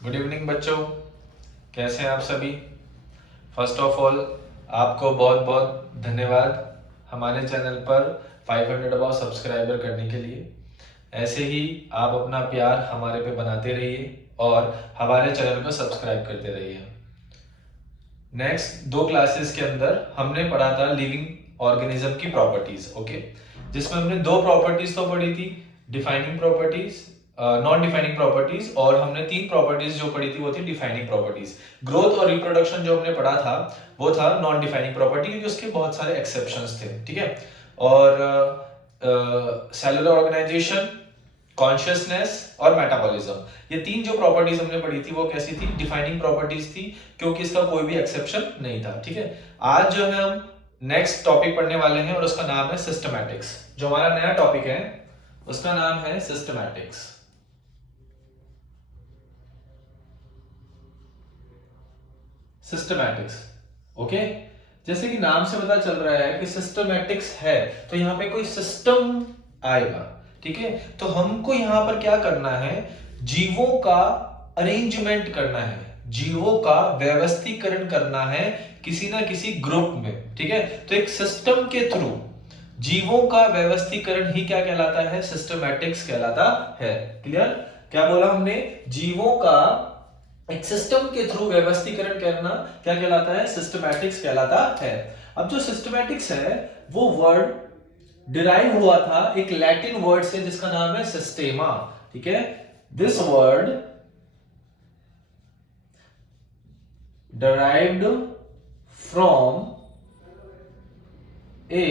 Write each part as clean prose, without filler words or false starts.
Good evening बच्चों, कैसे हैं आप सभी। फर्स्ट ऑफ ऑल आपको बहुत बहुत धन्यवाद हमारे चैनल पर 500 अबाउ सब्सक्राइबर करने के लिए। ऐसे ही आप अपना प्यार हमारे पे बनाते रहिए और हमारे चैनल को सब्सक्राइब करते रहिए। नेक्स्ट 2 क्लासेस के अंदर हमने पढ़ा था लिविंग ऑर्गेनिज्म की प्रॉपर्टीज, ओके, जिसमें हमने 2 प्रॉपर्टीज तो पढ़ी थी, defining properties, non defining properties, और हमने 3 प्रॉपर्टीज जो पढ़ी थी वो थी डिफाइनिंग प्रॉपर्टीज। ग्रोथ और रिप्रोडक्शन जो हमने पढ़ा था वो था नॉन डिफाइनिंग प्रॉपर्टी, क्योंकि उसके बहुत सारे एक्सेप्शंस थे, ठीक है। और सेलुलर ऑर्गेनाइजेशन, कॉन्शियसनेस और मेटाबॉलिज्म, ये 3 जो प्रॉपर्टीज हमने पढ़ी थी वो कैसी थी, डिफाइनिंग प्रॉपर्टीज थी, क्योंकि इसका कोई भी एक्सेप्शन नहीं था, ठीक है। आज जो है हम नेक्स्ट टॉपिक पढ़ने वाले हैं और उसका नाम है सिस्टमैटिक्स। जो हमारा नया टॉपिक है उसका नाम है सिस्टमैटिक्स। Systematics, okay. जैसे कि नाम से पता चल रहा है कि सिस्टमैटिक्स है, तो यहां पे कोई सिस्टम आएगा, ठीक है। तो हमको यहां पर क्या करना है, जीवों का अरेंजमेंट करना है, जीवों का व्यवस्थीकरण करना है किसी ना किसी ग्रुप में, ठीक है। तो एक सिस्टम के थ्रू जीवों का व्यवस्थीकरण ही क्या कहलाता है, सिस्टमैटिक्स कहलाता है। क्लियर? क्या बोला हमने, जीवों का एक सिस्टम के थ्रू व्यवस्थीकरण करना क्या कहलाता है, सिस्टमैटिक्स कहलाता है। अब जो सिस्टमैटिक्स है वो वर्ड डिराइव हुआ था एक लैटिन वर्ड से जिसका नाम है सिस्टेमा, ठीक है। This word derived from A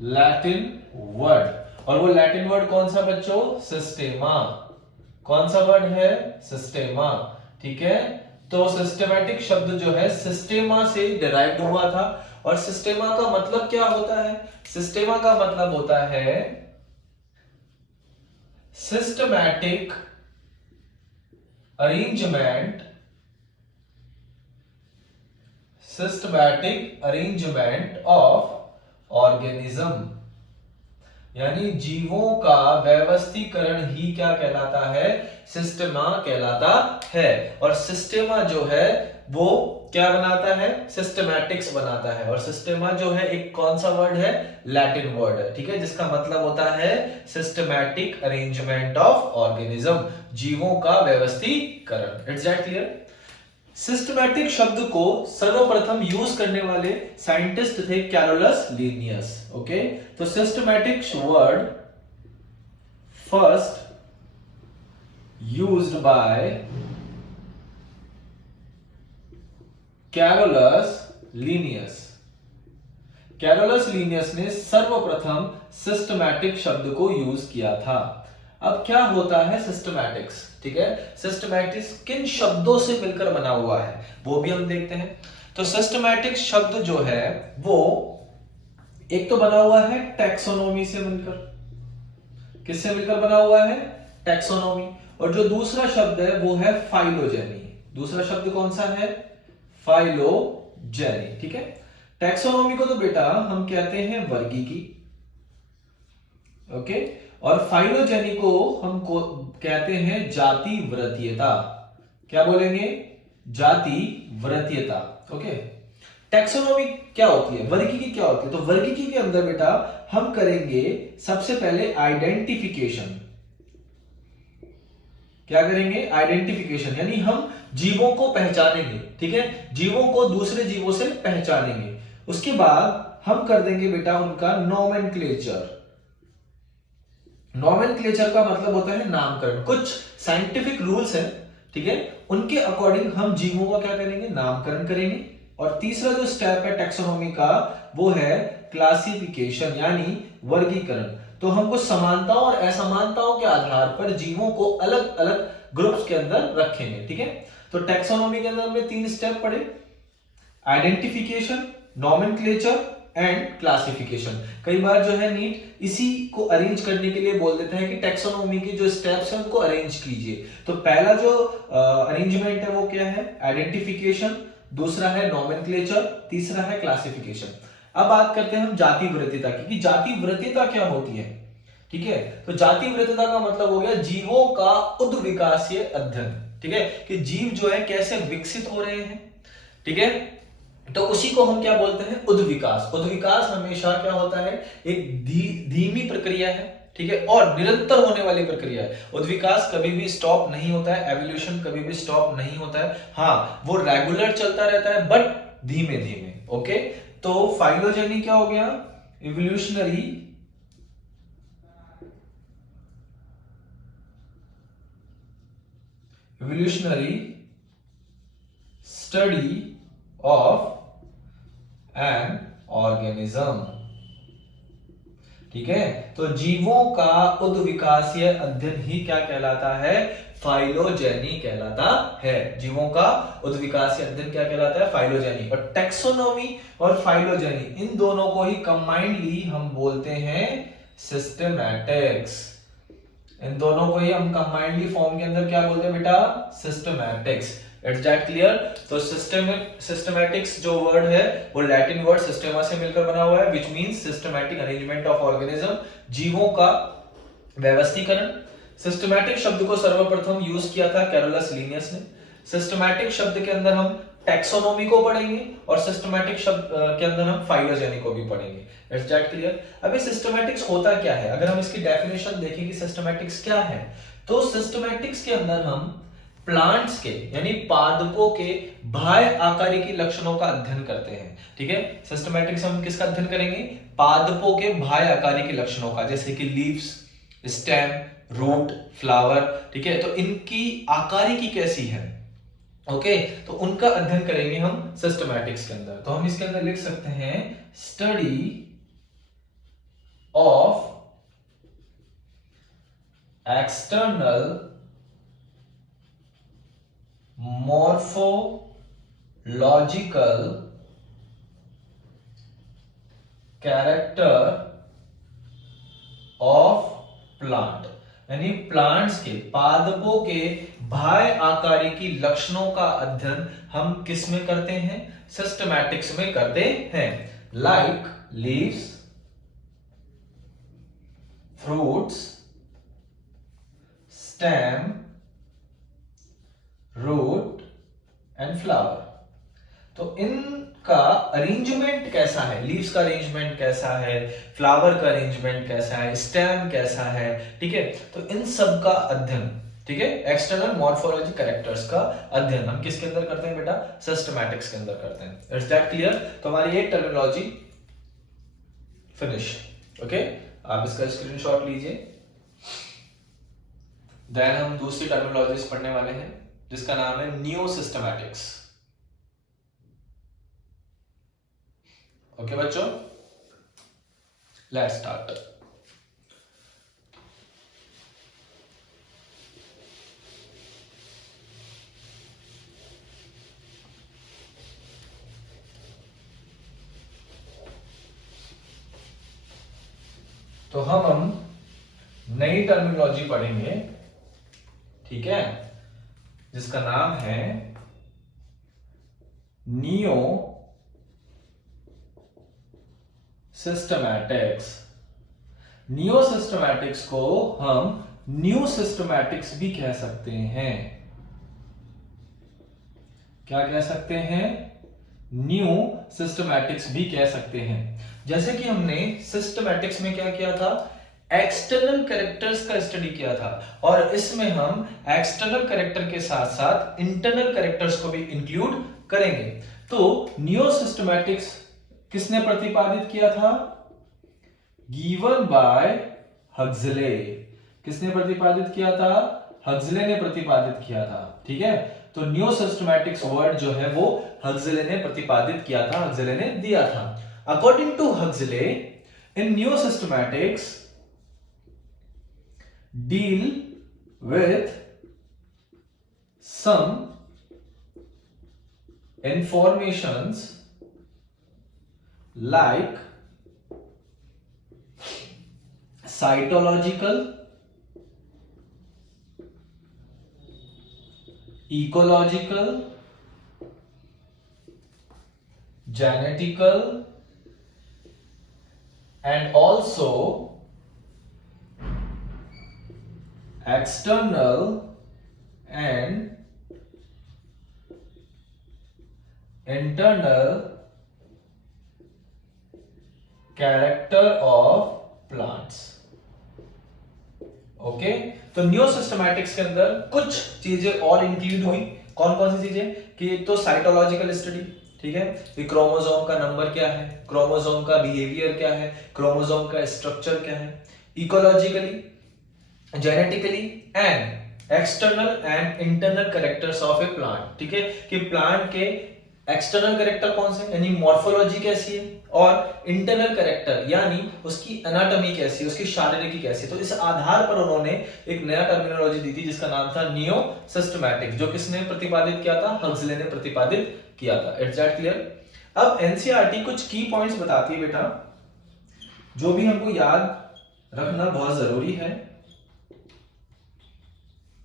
Latin word, और वो लैटिन वर्ड कौन सा बच्चों, सिस्टेमा। कौन सा वर्ड है, सिस्टेमा, ठीक है। तो सिस्टेमैटिक शब्द जो है सिस्टेमा से डिराइव्ड हुआ था, और सिस्टेमा का मतलब क्या होता है, सिस्टेमा का मतलब होता है systematic arrangement, systematic arrangement of organism, यानी जीवों का व्यवस्थीकरण ही क्या कहलाता है, सिस्टेमा कहलाता है। और सिस्टेमा जो है वो क्या बनाता है, सिस्टमैटिक्स बनाता है। और सिस्टेमा जो है एक कौन सा वर्ड है, लैटिन वर्ड है, ठीक है, जिसका मतलब होता है सिस्टमैटिक अरेंजमेंट ऑफ ऑर्गेनिज्म, जीवों का व्यवस्थीकरण। It's that clear? सिस्टमैटिक शब्द को सर्वप्रथम यूज करने वाले साइंटिस्ट थे कैरोलस लीनियस, ओके। तो systematic word first used by Carolus Linnaeus. Carolus Linnaeus ने सर्वप्रथम सिस्टमैटिक शब्द को यूज किया था। अब क्या होता है सिस्टमैटिक्स, ठीक है, सिस्टमैटिक्स किन शब्दों से मिलकर बना हुआ है वो भी हम देखते हैं। तो सिस्टमैटिक्स शब्द जो है वो एक तो बना हुआ है टैक्सोनॉमी से मिलकर, किससे मिलकर बना हुआ है, टैक्सोनॉमी। और जो दूसरा शब्द है वो है फाइलोजेनी। दूसरा शब्द कौन सा है, फाइलोजेनी, ठीक है। टैक्सोनॉमी को तो बेटा हम कहते हैं वर्गीकी, ओके, और फाइलोजेनी को हम कहते हैं जाति वृत्तीयता। क्या बोलेंगे, जाति वृत्तीयता, ओके। टैक्सोनॉमी क्या होती है, वर्गीकी क्या होती है, तो वर्गीकी के अंदर बेटा हम करेंगे सबसे पहले आइडेंटिफिकेशन। क्या करेंगे, आइडेंटिफिकेशन, यानी हम जीवों को पहचानेंगे, ठीक है, जीवों को दूसरे जीवों से पहचानेंगे। उसके बाद हम कर देंगे बेटा उनका नोमेनक्लेचर। नोमेनक्लेचर का मतलब होता है नामकरण। कुछ साइंटिफिक रूल्स हैं, ठीक है, उनके अकॉर्डिंग हम जीवों का क्या करेंगे, नामकरण करेंगे। और तीसरा जो स्टेप है टैक्सोनॉमी का वो है क्लासिफिकेशन, यानी वर्गीकरण। तो हम कुछ समानताओं और असमानताओं के आधार पर जीवों को अलग अलग ग्रुप्स के अंदर रखेंगे, ठीक है। तो टैक्सोनॉमी के अंदर हमने 3 स्टेप पढ़े, आइडेंटिफिकेशन, नोमेनक्लेचर एंड क्लासिफिकेशन। कई बार जो है नीट इसी को अरेंज करने के लिए बोल देता है कि टैक्सोनॉमी के जो स्टेप्स हैं उनको अरेंज कीजिए। तो पहला जो अरेंजमेंट है वो क्या है, आइडेंटिफिकेशन, दूसरा है नोमेनक्लेचर, तीसरा है क्लासिफिकेशन। अब बात करते हैं हम जाति वृत्तीयता की, कि जाति वृत्तीयता क्या होती है। ठीक है, तो जाति वृद्धता का मतलब हो गया जीवों का उद्विकासीय अध्ययन। ठीक है, कि जीव जो है कैसे विकसित हो रहे हैं। ठीक है, तो उसी को हम क्या बोलते हैं, उद्विकास। उद्विकास हमेशा क्या होता है, एक धीमी प्रक्रिया है। ठीक है, और निरंतर होने वाली प्रक्रिया है। उद्विकास कभी भी स्टॉप नहीं होता है, एवोल्यूशन कभी भी स्टॉप नहीं होता है। हाँ, वो रेगुलर चलता रहता है बट धीमे धीमे। ओके, तो फाइलोजेनी क्या हो गया, evolutionary study of an organism. ठीक है, तो जीवों का उद्विकासीय अध्ययन ही क्या कहलाता है, फाइलोजेनी कहलाता है। जीवों का उद्विकासीय अध्ययन क्या कहलाता है, फाइलोजेनी। और टेक्सोनोमी और फाइलोजेनी इन दोनों को ही कंबाइंडली हम बोलते हैं सिस्टमैटिक्स। इन दोनों को ही हम कंबाइंडली फॉर्म के अंदर क्या बोलते हैं बेटा, सिस्टमैटिक्स। It's that clear. तो सिस्टमैटिक्स जो वर्ड है वो लैटिन वर्ड सिस्टेमा से मिलकर बना हुआ है, which means systematic arrangement of organism, जीवों का व्यवस्थीकरण। सिस्टमैटिक शब्द को सर्वप्रथम यूज किया था कैरोलस लिनियस ने। सिस्टमैटिक शब्द के अंदर हम टैक्सोनॉमी को पढ़ेंगे और सिस्टमैटिक शब्द के अंदर हम फाइलोजेनी को भी पढ़ेंगे। It's that clear. अभी सिस्टमैटिक्स होता क्या है, अगर हम इसकी डेफिनेशन देखें कि सिस्टमैटिक्स क्या है, तो सिस्टमैटिक्स के अंदर हम प्लांट्स के यानी पादपों के बाह्य आकारिकी लक्षणों का अध्ययन करते हैं। ठीक है, सिस्टमैटिक्स हम किसका अध्ययन करेंगे, पादपों के बाह्य आकारिकी लक्षणों का, जैसे कि लीव्स, स्टेम, रूट, फ्लावर। ठीक है, तो इनकी आकारिकी कैसी है, ओके, तो उनका अध्ययन करेंगे हम सिस्टमैटिक्स के अंदर। तो हम इसके अंदर लिख सकते हैं study of external morphological character of plant, यानी प्लांट्स के, पादपों के बाह्य आकारिकी लक्षणों का अध्ययन हम किस में करते हैं, सिस्टमैटिक्स में करते हैं। Like leaves, fruits, stem, root and flower. तो इनका अरेंजमेंट कैसा है, लीव्स का अरेंजमेंट कैसा है, फ्लावर का अरेंजमेंट कैसा है, स्टेम कैसा है। ठीक है, तो इन सब का अध्ययन, ठीक है, एक्सटर्नल मॉर्फोलॉजी कैरेक्टर्स का अध्ययन हम किसके अंदर करते हैं बेटा, सिस्टमैटिक्स के अंदर करते हैं। It's that clear. तो हमारी एक टर्मिनोलॉजी फिनिश। ओके, आप इसका स्क्रीनशॉट लीजिए। देन हम दूसरी टर्मिनोलॉजीज पढ़ने वाले हैं जिसका नाम है न्यू सिस्टमैटिक्स। ओके बच्चों, लेट्स स्टार्ट। तो हम नई टर्मिनोलॉजी पढ़ेंगे, ठीक है, जिसका नाम है नियो सिस्टमैटिक्स। नियो सिस्टमैटिक्स को हम न्यू सिस्टमैटिक्स भी कह सकते हैं। क्या कह सकते हैं, न्यू सिस्टमैटिक्स भी कह सकते हैं। जैसे कि हमने सिस्टमैटिक्स में क्या किया था, एक्सटर्नल कैरेक्टर्स का स्टडी किया था, और इसमें हम एक्सटर्नल कैरेक्टर के साथ साथ इंटरनल कैरेक्टर्स को भी इंक्लूड करेंगे। तो न्यू सिस्टमैटिक्स किसने प्रतिपादित किया था, गिवन बाय हक्सले। किसने प्रतिपादित किया था, हक्सले ने प्रतिपादित किया था। ठीक है, तो न्यू सिस्टमैटिक्स वर्ड जो है वो हक्सले ने प्रतिपादित किया था, हक्सले ने दिया था। According to Huxley, in new systematics deal with some informations like cytological, ecological, genetical and also external and internal character of plants. Okay, तो न्यू सिस्टमैटिक्स के अंदर कुछ चीजें और इंक्लूड हुई। कौन कौन सी चीजें? कि एक तो साइटोलॉजिकल स्टडी, ठीक है, कि क्रोमोसोम का नंबर क्या है, क्रोमोसोम का बिहेवियर क्या है, क्रोमोसोम का स्ट्रक्चर क्या है, ecologically, genetically and external and internal characters of A plant. ठीक है, कि प्लांट के एक्सटर्नल कैरेक्टर कौन से, यानी मॉर्फोलॉजी कैसी है, और इंटरनल कैरेक्टर यानी उसकी एनाटॉमी कैसी है, उसकी शारीरिकी कैसी है। तो इस आधार पर उन्होंने एक नया टर्मिनोलॉजी दी थी जिसका नाम था नियो सिस्टमैटिक्स, जो किसने प्रतिपादित किया था? हक्सले ने प्रतिपादित किया था। It's that clear? अब एनसीईआरटी कुछ की पॉइंट्स बताती है बेटा, जो भी हमको याद रखना बहुत जरूरी है।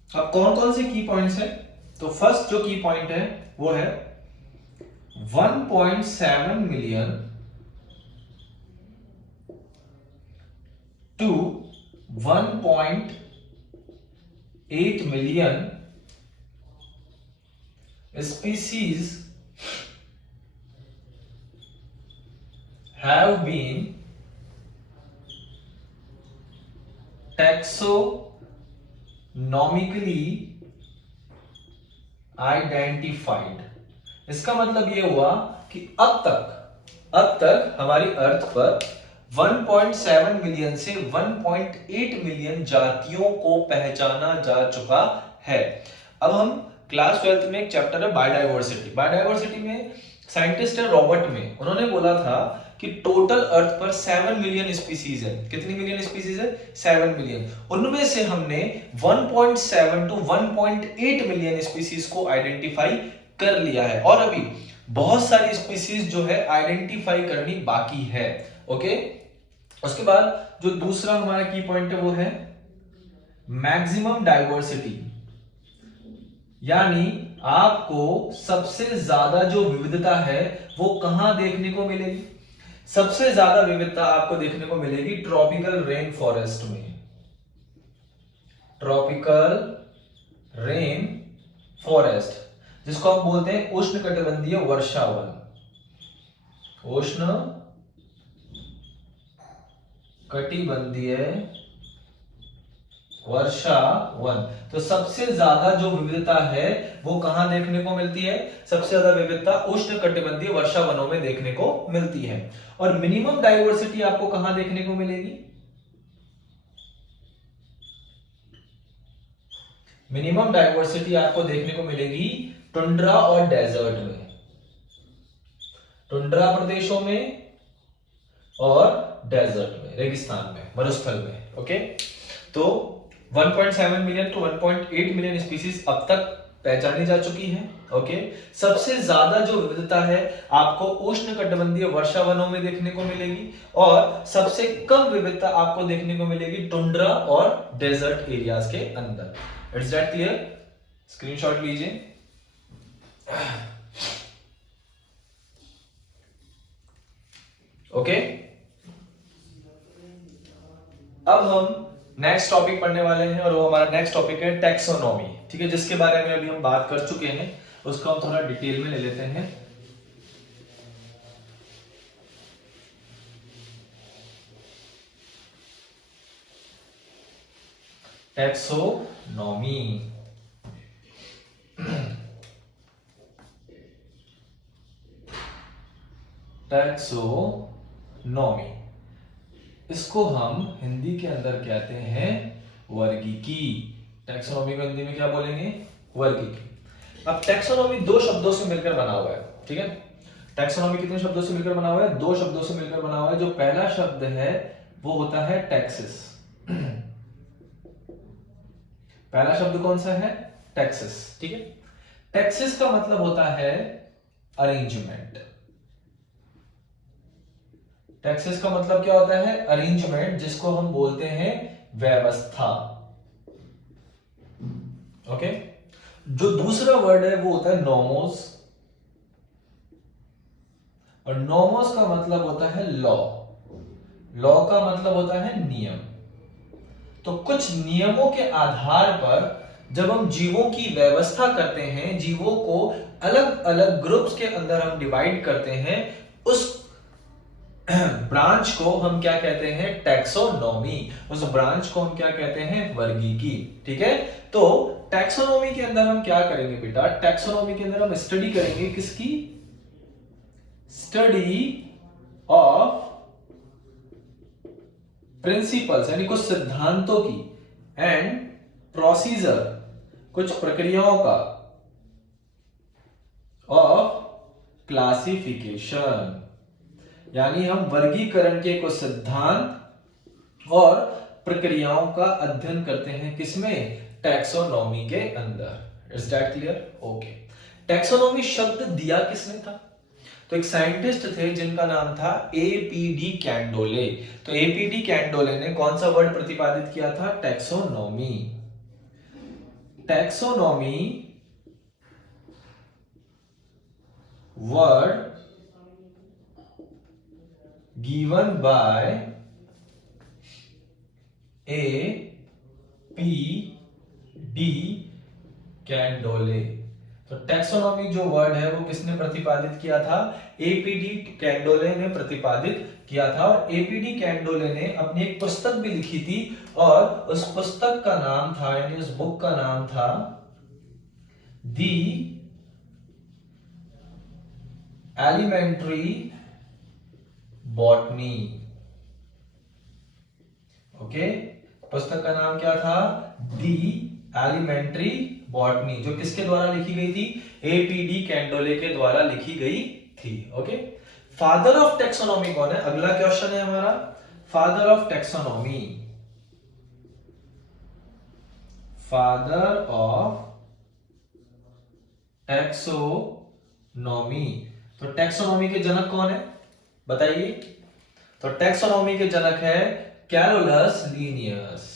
अब कौन कौन से की पॉइंट्स है? तो फर्स्ट जो की पॉइंट है वो है 1.7 million to 1.8 million species have been taxonomically identified। इसका मतलब ये हुआ कि अब तक हमारी अर्थ पर 1.7 मिलियन से 1.8 मिलियन जातियों को पहचाना जा चुका है। अब हम क्लास 12th में एक चैप्टर है बायोडाइवर्सिटी। बायोडाइवर्सिटी में साइंटिस्ट है रॉबर्ट में, उन्होंने बोला था कि टोटल अर्थ पर 7 मिलियन स्पीसीज है। कितनी मिलियन स्पीसीज है? 7 मिलियन। उनमें से हमने 1.7 टू 1.8 मिलियन स्पीसीज को आइडेंटिफाई कर लिया है, और अभी बहुत सारी स्पीसीज जो है आइडेंटिफाई करनी बाकी है। ओके, उसके बाद जो दूसरा हमारा की पॉइंट है वो है मैक्सिमम डाइवर्सिटी, यानी आपको सबसे ज्यादा जो विविधता है वो कहां देखने को मिलेगी? सबसे ज्यादा विविधता आपको देखने को मिलेगी ट्रॉपिकल रेन फॉरेस्ट में। ट्रॉपिकल रेन फॉरेस्ट, जिसको हम बोलते हैं उष्णकटिबंधीय वर्षावन। उष्ण कटिबंधीय वर्षावन। तो सबसे ज्यादा जो विविधता है वो कहां देखने को मिलती है? सबसे ज्यादा विविधता उष्ण कटिबंधीय वर्षावनों में देखने को मिलती है। और मिनिमम डाइवर्सिटी आपको कहां देखने को मिलेगी? मिनिमम डाइवर्सिटी आपको देखने को मिलेगी टुंड्रा और डेजर्ट में, टुंड्रा प्रदेशों में और डेजर्ट में, रेगिस्तान में, मरुस्थल में। ओके, तो 1.7 मिलियन टू 1.8 मिलियन स्पीसीज अब तक पहचानी जा चुकी है। ओके, सबसे ज्यादा जो विविधता है आपको उष्णकटिबंधीय वर्षावनों में देखने को मिलेगी, और सबसे कम विविधता आपको देखने को मिलेगी टुंड्रा और डेजर्ट एरियाज के अंदर। It's that clear? स्क्रीनशॉट लीजिए। ओके, अब हम नेक्स्ट टॉपिक पढ़ने वाले हैं, और वो हमारा नेक्स्ट टॉपिक है टैक्सोनॉमी। ठीक है, जिसके बारे में अभी हम बात कर चुके हैं, उसको हम थोड़ा डिटेल में ले लेते हैं। टैक्सोनॉमी, टैक्सोनॉमी, इसको हम हिंदी के अंदर कहते हैं वर्गीकी। टैक्सोनॉमी को हिंदी में क्या बोलेंगे? वर्गीकी। अब टैक्सोनॉमी दो शब्दों से मिलकर बना हुआ है। ठीक है, टैक्सोनॉमी कितने शब्दों से मिलकर बना हुआ है? दो शब्दों से मिलकर बना हुआ है। जो पहला शब्द है वो होता है टैक्सिस। पहला शब्द कौन सा है? टैक्सिस। ठीक है, टैक्सिस का मतलब होता है अरेंजमेंट। टैक्सेस का मतलब क्या होता है? अरेंजमेंट, जिसको हम बोलते हैं व्यवस्था। ओके, जो दूसरा वर्ड है वो होता है नोमोस, और नोमोस का मतलब होता है लॉ। लॉ का मतलब होता है नियम। तो कुछ नियमों के आधार पर जब हम जीवों की व्यवस्था करते हैं, जीवों को अलग अलग ग्रुप्स के अंदर हम डिवाइड करते हैं, उस ब्रांच को हम क्या कहते हैं? टैक्सोनॉमी। उस ब्रांच को हम क्या कहते हैं? वर्गीकी। ठीक है, तो टैक्सोनॉमी के अंदर हम क्या करेंगे बेटा? टैक्सोनॉमी के अंदर हम स्टडी करेंगे किसकी? स्टडी ऑफ प्रिंसिपल्स, यानी कुछ सिद्धांतों की, एंड प्रोसीजर, कुछ प्रक्रियाओं का, ऑफ क्लासिफिकेशन, यानी हम वर्गीकरण के कुछ सिद्धांत और प्रक्रियाओं का अध्ययन करते हैं किसमें? टैक्सोनॉमी के अंदर। Is that clear? Okay. Taxonomy शब्द दिया किसने था? तो एक साइंटिस्ट थे जिनका नाम था एपीडी कैंडोले। तो एपीडी कैंडोले ने कौन सा वर्ड प्रतिपादित किया था? Taxonomy. Taxonomy word given by A.P.D. कैंडोले। तो टैक्सोनॉमी जो वर्ड है वो किसने प्रतिपादित किया था? एपीडी कैंडोले ने प्रतिपादित किया था। और एपीडी कैंडोले ने अपनी एक पुस्तक भी लिखी थी, और उस पुस्तक का नाम था, यानी उस बुक का नाम था दी एलिमेंट्री बॉटनी। ओके, पुस्तक का नाम क्या था? दी एलिमेंट्री बॉटनी, जो किसके द्वारा लिखी गई थी? एपीडी कैंडोले के द्वारा लिखी गई थी। ओके, फादर ऑफ टैक्सोनॉमी कौन है? अगला क्वेश्चन है हमारा, father of taxonomy. Father of taxonomy, तो टैक्सोनॉमी के जनक कौन है बताइए? तो टैक्सोनॉमी के जनक है कैरोलस लीनियस।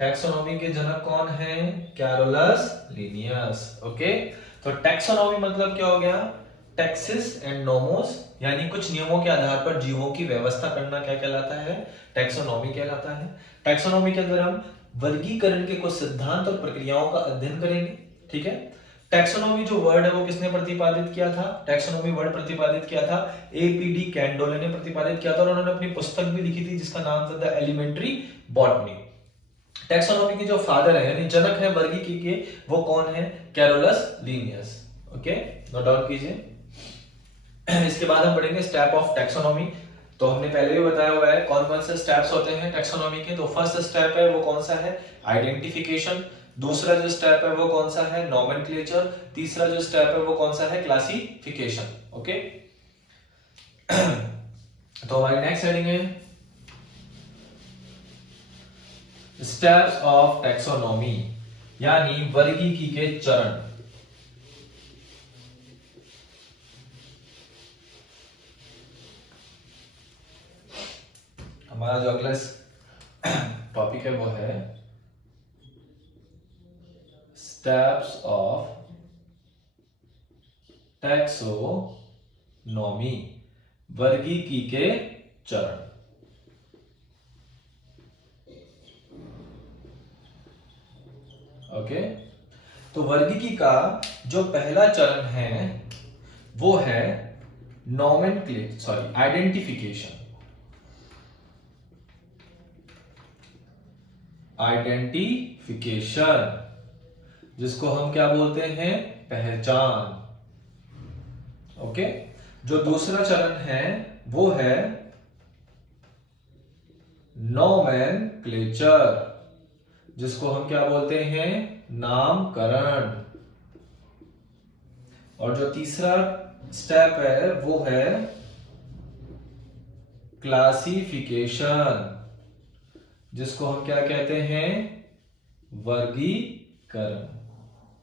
टैक्सोनॉमी के जनक कौन है? Carolus Linnaeus. ओके, तो टैक्सोनॉमी मतलब क्या हो गया? टैक्सिस एंड नोमोस, यानी कुछ नियमों के आधार पर जीवों की व्यवस्था करना क्या कहलाता है? टैक्सोनॉमी कहलाता है। टैक्सोनॉमी के अंदर हम वर्गीकरण के कुछ सिद्धांत और प्रक्रियाओं का अध्ययन करेंगे। ठीक है, टैक्सोनॉमी जो वर्ड है वो किसने प्रतिपादित किया था? टैक्सोनॉमी वर्ड प्रतिपादित किया था एपीडी कैंडोले ने प्रतिपादित किया था, और उन्होंने अपनी पुस्तक भी लिखी थी जिसका नाम था द एलिमेंट्री बॉटनी। टैक्सोनॉमी के जो फादर है, यानी जनक है वर्गीकी के, वो कौन है? Carolus Linnaeus. Okay, note down कीजिए। इसके बाद हम पढ़ेंगे स्टेप ऑफ टैक्सोनॉमी। तो हमने पहले भी बताया हुआ है कौन कौन से स्टेप्स होते हैं टैक्सोनॉमी के। तो फर्स्ट स्टेप है वो कौन सा है? आइडेंटिफिकेशन। दूसरा जो स्टेप है वो कौन सा है? नोमेनक्लेचर। तीसरा जो स्टेप है वो कौन सा है? क्लासिफिकेशन। ओके, तो हमारी नेक्स्ट हेडिंग है स्टेप्स ऑफ टैक्सोनॉमी, यानी वर्गीकी के चरण। हमारा जो अगला टॉपिक है वो है स्टेप्स ऑफ टैक्सोनॉमी, वर्गीकी के चरण। ओके, तो वर्गीकी का जो पहला चरण है वो है आइडेंटिफिकेशन। आइडेंटिफिकेशन जिसको हम क्या बोलते हैं? पहचान। ओके, जो दूसरा चरण है वो है नोमेनक्लेचर, जिसको हम क्या बोलते हैं? नामकरण। और जो तीसरा स्टेप है वो है क्लासिफिकेशन, जिसको हम क्या कहते हैं? वर्गीकरण।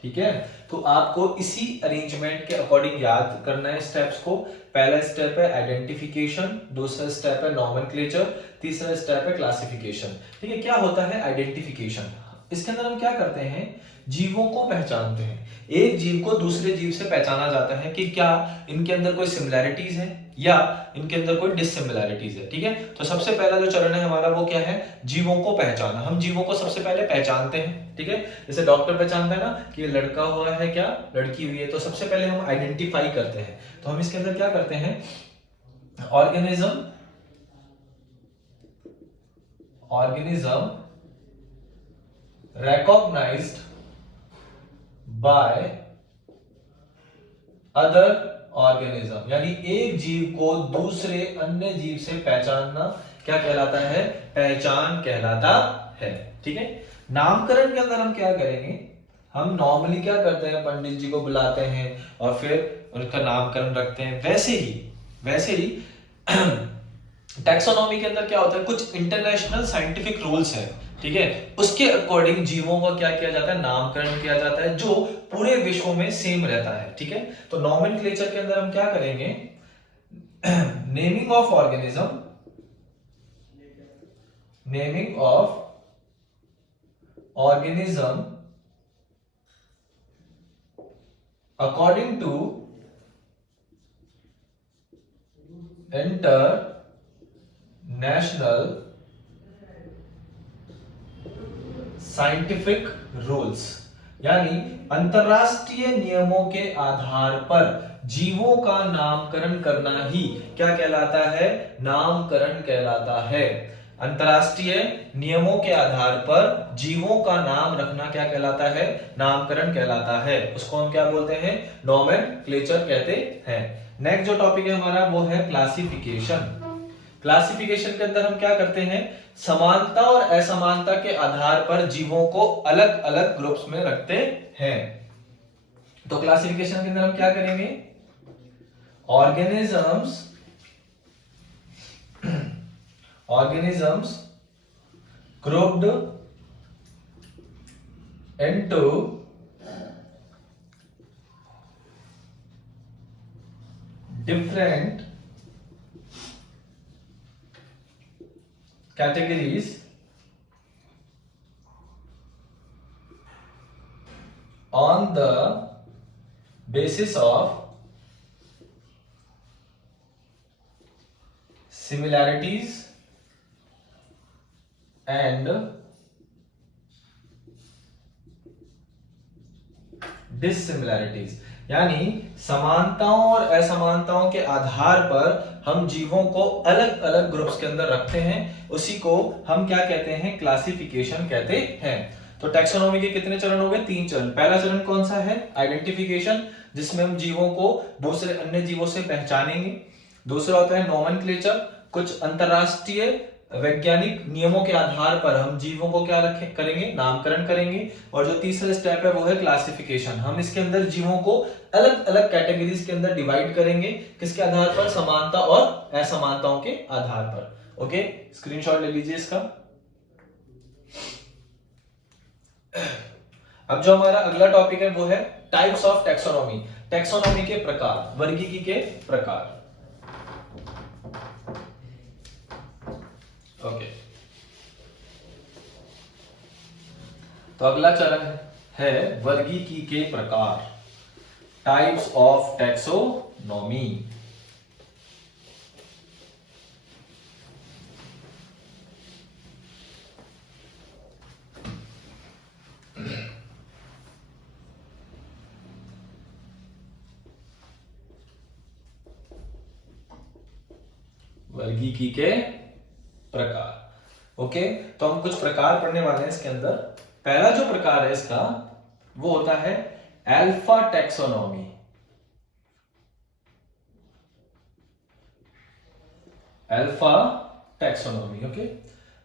ठीक है, तो आपको इसी अरेंजमेंट के अकॉर्डिंग याद करना है स्टेप्स को। पहला स्टेप है आइडेंटिफिकेशन, दूसरा स्टेप है नोमेनक्लेचर, तीसरा स्टेप है क्लासिफिकेशन। ठीक है, क्या होता है आइडेंटिफिकेशन? इसके अंदर हम क्या करते हैं? जीवों को पहचानते हैं। एक जीव को दूसरे जीव से पहचाना जाता है कि क्या इनके अंदर कोई सिमिलैरिटीज है या इनके अंदर कोई डिसिमिलैरिटीज है। ठीक है, तो सबसे पहला जो चरण है हमारा वो क्या है, जीवों को पहचाना। हम जीवों को सबसे पहले पहचानते हैं। ठीक है, जैसे डॉक्टर पहचानता है ना कि ये लड़का हुआ है क्या लड़की हुई है, तो सबसे पहले हम आइडेंटिफाई करते हैं। तो हम इसके अंदर क्या करते हैं, organism recognized by other organism, यानी एक जीव को दूसरे अन्य जीव से पहचानना क्या कहलाता है, पहचान कहलाता है। ठीक है, नामकरण के अंदर हम क्या करेंगे, हम नॉर्मली क्या करते हैं, पंडित जी को बुलाते हैं और फिर उनका नामकरण रखते हैं। वैसे ही टैक्सोनॉमी के अंदर क्या होता है, कुछ इंटरनेशनल साइंटिफिक रूल्स हैं। ठीक है, उसके अकॉर्डिंग जीवों का क्या किया जाता है, नामकरण किया जाता है, जो पूरे विश्व में सेम रहता है। ठीक है, तो नॉमेनक्लेचर के अंदर हम क्या करेंगे, naming of organism according to international scientific rules, यानी अंतरराष्ट्रीय नियमों के आधार पर जीवों का नामकरण करना ही क्या कहलाता है, नामकरण कहलाता है। अंतरराष्ट्रीय नियमों के आधार पर जीवों का नाम रखना क्या कहलाता है, नामकरण कहलाता है। उसको हम क्या बोलते हैं, नोमेनक्लेचर कहते हैं। नेक्स्ट जो टॉपिक है हमारा वो है क्लासिफिकेशन। क्लासिफिकेशन के अंदर हम क्या करते हैं, समानता और असमानता के आधार पर जीवों को अलग अलग ग्रुप्स में रखते हैं। तो क्लासिफिकेशन के अंदर हम क्या करेंगे, organisms grouped into different categories on the basis of similarities and डिससिमिलैरिटीज, यानी समानताओं और असमानताओं के आधार पर हम जीवों को अलग अलग ग्रुप्स के अंदर रखते हैं। उसी को हम क्या कहते हैं, क्लासिफिकेशन कहते हैं। तो टैक्सोनॉमी के कितने चरण हो गए, 3 चरण। पहला चरण कौन सा है, आइडेंटिफिकेशन, जिसमें हम जीवों को दूसरे अन्य जीवों से पहचानेंगे। दूसरा होता है नोमेनक्लेचर, कुछ अंतरराष्ट्रीय वैज्ञानिक नियमों के आधार पर हम जीवों को क्या करेंगे, नामकरण करेंगे। और जो तीसरा स्टेप है वो है क्लासिफिकेशन। हम इसके अंदर जीवों को अलग अलग कैटेगरीज के अंदर डिवाइड करेंगे, किसके आधार पर, समानता और असमानताओं के आधार पर। ओके, स्क्रीनशॉट ले लीजिए इसका। अब जो हमारा अगला टॉपिक है वो है टाइप्स ऑफ टैक्सोनॉमी। टैक्सोनॉमी के प्रकार, वर्गीकी के प्रकार। ओके, तो अगला चरण है वर्गीकी के प्रकार, टाइप्स ऑफ टैक्सोनॉमी। वर्गीकी के प्रकार। ओके, तो हम कुछ प्रकार पढ़ने वाले हैं इसके अंदर। पहला जो प्रकार है इसका वो होता है alpha taxonomy. Alpha taxonomy, okay.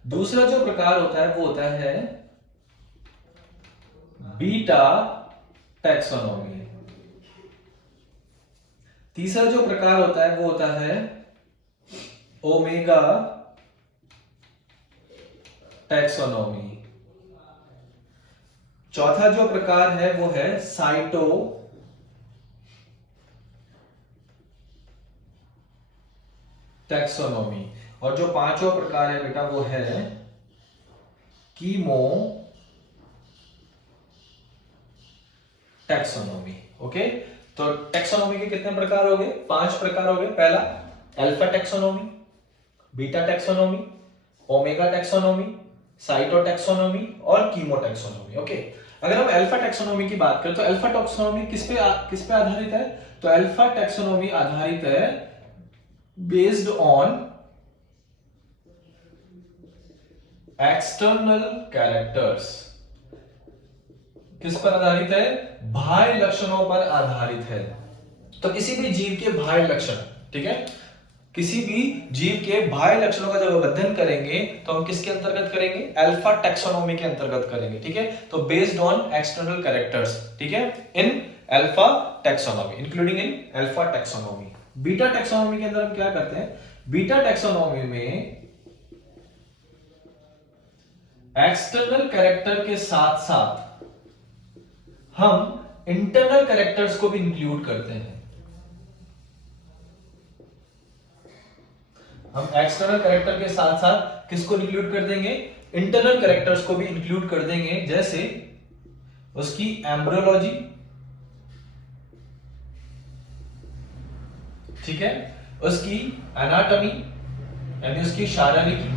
दूसरा जो प्रकार होता है वो होता है बीटा टैक्सोनॉमी। तीसरा जो प्रकार होता है वो होता है ओमेगा टैक्सोनॉमी। चौथा जो प्रकार है वो है साइटो टैक्सोनॉमी। और जो पांचवा प्रकार है बेटा वो है कीमो टैक्सोनॉमी। ओके, तो टैक्सोनॉमी के कितने प्रकार हो गए, 5 प्रकार हो गए। पहला alpha taxonomy, beta taxonomy, omega taxonomy, cyto taxonomy और कीमो टैक्सोनॉमी। ओके, अगर हम अल्फा टैक्सोनॉमी की बात करें तो अल्फा टैक्सोनॉमी किस पे आधारित है? तो अल्फा टैक्सोनॉमी आधारित है बेस्ड ऑन एक्सटर्नल कैरेक्टर्स। किस पर आधारित है? बाह्य लक्षणों पर आधारित है। तो किसी भी जीव के बाह्य लक्षण, ठीक है, किसी भी जीव के बाह्य लक्षणों का जब अध्ययन करेंगे तो हम किसके अंतर्गत करेंगे? अल्फा टैक्सोनॉमी के अंतर्गत करेंगे। ठीक है, तो बेस्ड ऑन एक्सटर्नल कैरेक्टर्स, ठीक है, in alpha taxonomy, including in alpha taxonomy. Beta taxonomy के अंदर हम क्या करते हैं? बीटा टैक्सोनॉमी में एक्सटर्नल कैरेक्टर के साथ साथ हम इंटरनल कैरेक्टर्स को भी इंक्लूड करते हैं। हम एक्सटर्नल कैरेक्टर के साथ साथ किसको इंक्लूड कर देंगे? इंटरनल कैरेक्टर्स को भी इंक्लूड कर देंगे, जैसे उसकी एम्ब्रियोलॉजी, ठीक है, उसकी एनाटॉमी यानी उसकी शारीरिकी।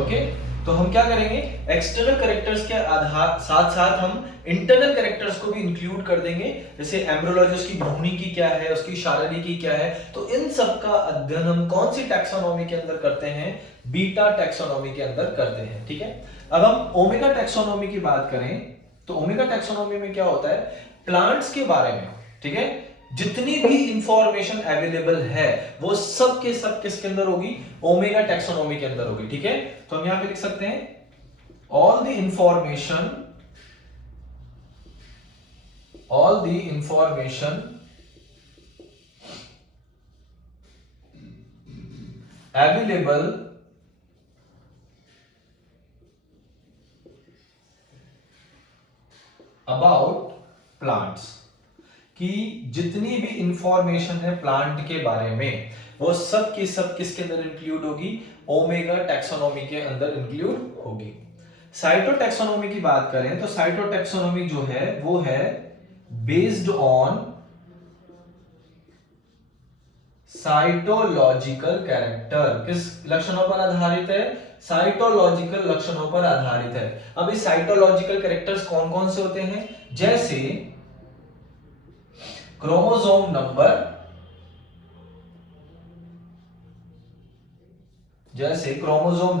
ओके, तो हम क्या करेंगे? एक्सटर्नल कैरेक्टर्स के आधार साथ साथ हम इंटरनल कैरेक्टर्स को भी इंक्लूड कर देंगे, जैसे एम्ब्रियोलॉजी, उसकी भ्रूणी की क्या है, उसकी शारीरिकी क्या है। तो इन सब का अध्ययन हम कौन सी टैक्सोनॉमी के अंदर करते हैं? बीटा टैक्सोनॉमी के अंदर करते हैं। ठीक है, अब हम ओमेगा टैक्सोनॉमी की बात करें तो ओमेगा टैक्सोनॉमी में क्या होता है? प्लांट्स के बारे में, ठीक है, जितनी भी इंफॉर्मेशन अवेलेबल है वो सब के सब किसके अंदर होगी? ओमेगा टैक्सोनॉमी के अंदर होगी। ठीक है, तो हम यहां पे लिख सकते हैं all the information available about plants, कि जितनी भी इंफॉर्मेशन है प्लांट के बारे में वो सब की सब किसके अंदर इंक्लूड होगी? ओमेगा टैक्सोनॉमी के अंदर इंक्लूड होगी। साइटो टैक्सोनॉमी की बात करें तो साइटो टैक्सोनॉमी जो है वो है बेस्ड ऑन साइटोलॉजिकल कैरेक्टर। किस लक्षणों पर आधारित है? साइटोलॉजिकल लक्षणों पर आधारित है। अब इस साइटोलॉजिकल कैरेक्टर्स कौन कौन से होते हैं? जैसे क्रोमोसोम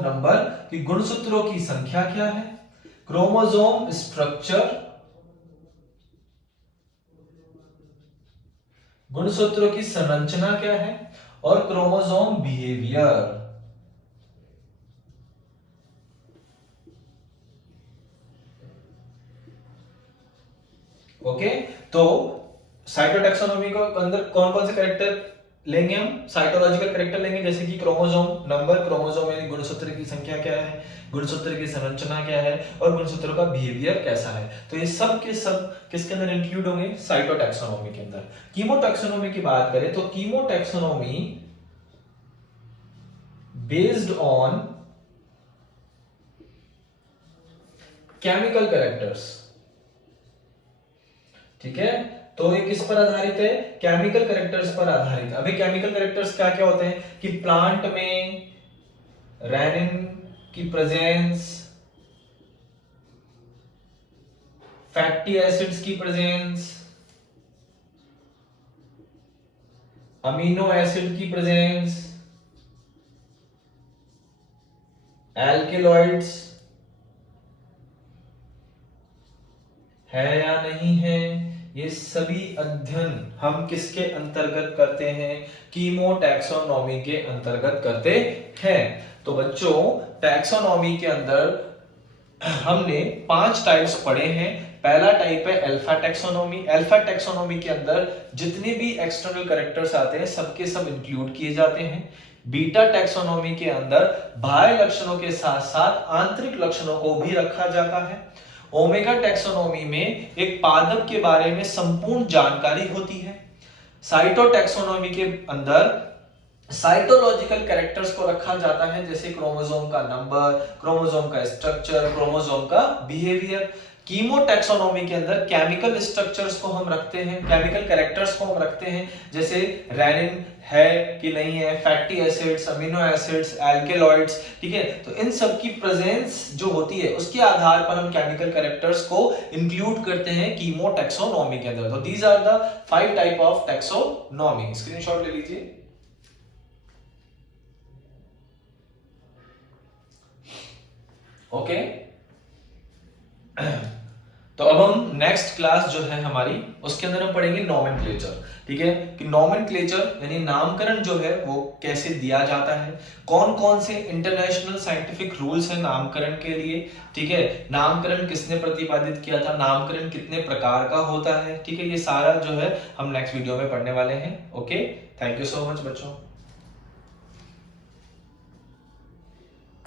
नंबर, की गुणसूत्रों की संख्या क्या है, क्रोमोसोम स्ट्रक्चर, गुणसूत्रों की संरचना क्या है, और क्रोमोसोम बिहेवियर। ओके, तो साइटोटैक्सोनॉमी को अंदर कौन कौन से कैरेक्टर लेंगे? हम साइटोलॉजिकल कैरेक्टर लेंगे, जैसे कि क्रोमोसोम नंबर, क्रोमोसोम यानी गुणसूत्र की संख्या क्या है, गुणसूत्र की संरचना क्या है, और गुणसूत्रों का बिहेवियर कैसा है। तो ये सब के सब किसके अंदर इंक्लूड होंगे? साइटोटैक्सोनॉमी के अंदर। कीमोटैक्सोनॉमी की बात करें तो कीमोटैक्सोनॉमी बेस्ड ऑन केमिकल कैरेक्टर्स, ठीक है, तो ये किस पर आधारित है? केमिकल कैरेक्टर्स पर आधारित। अभी केमिकल कैरेक्टर्स क्या क्या होते हैं कि प्लांट में रेनिन की प्रेजेंस, फैटी एसिड्स की प्रेजेंस, अमीनो एसिड की प्रेजेंस, एल्केलॉइड्स है या नहीं है, ये सभी अध्ययन हम किसके अंतर्गत करते हैं? कीमोटैक्सोनॉमी के अंतर्गत करते हैं। तो बच्चों, टैक्सोनॉमी के अंदर हमने 5 टाइप्स पढ़े हैं। पहला टाइप है अल्फा टैक्सोनॉमी। अल्फा टैक्सोनॉमी के अंदर जितने भी एक्सटर्नल कैरेक्टर्स आते हैं सबके सब इंक्लूड किए जाते हैं। बीटा टैक्सोनॉमी के अंदर बाह्य लक्षणों के साथ साथ आंतरिक लक्षणों को भी रखा जाता है। ओमेगा टैक्सोनॉमी में एक पादप के बारे में संपूर्ण जानकारी होती है। साइटो टैक्सोनॉमी के अंदर साइटोलॉजिकल कैरेक्टर्स को रखा जाता है, जैसे क्रोमोसोम का नंबर, क्रोमोसोम का स्ट्रक्चर, क्रोमोसोम का बिहेवियर। कीमोटैक्सोनॉमी के अंदर केमिकल स्ट्रक्चर्स को हम रखते हैं, केमिकल कैरेक्टर्स को हम रखते हैं, जैसे रेनिन है कि नहीं है, fatty acids, amino acids, alkaloids, ठीक है। तो इन सब की प्रेजेंस जो होती है उसके आधार पर हम केमिकल कैरेक्टर्स को इंक्लूड करते हैं कीमोटैक्सोनॉमी के अंदर। तो these are the 5 type of taxonomy. Screenshot ले लीजिए। ओके तो अब हम नेक्स्ट क्लास जो है हमारी, उसके अंदर हम पढ़ेंगे नोमेनक्लेचर, ठीक है, कि नोमेनक्लेचर यानी नामकरण जो है वो कैसे दिया जाता है, कौन कौन से इंटरनेशनल साइंटिफिक रूल्स हैं नामकरण के लिए, ठीक है, नामकरण किसने प्रतिपादित किया था, नामकरण कितने प्रकार का होता है, ठीक है, ये सारा जो है हम नेक्स्ट वीडियो में पढ़ने वाले हैं। Okay, thank you so much बच्चों।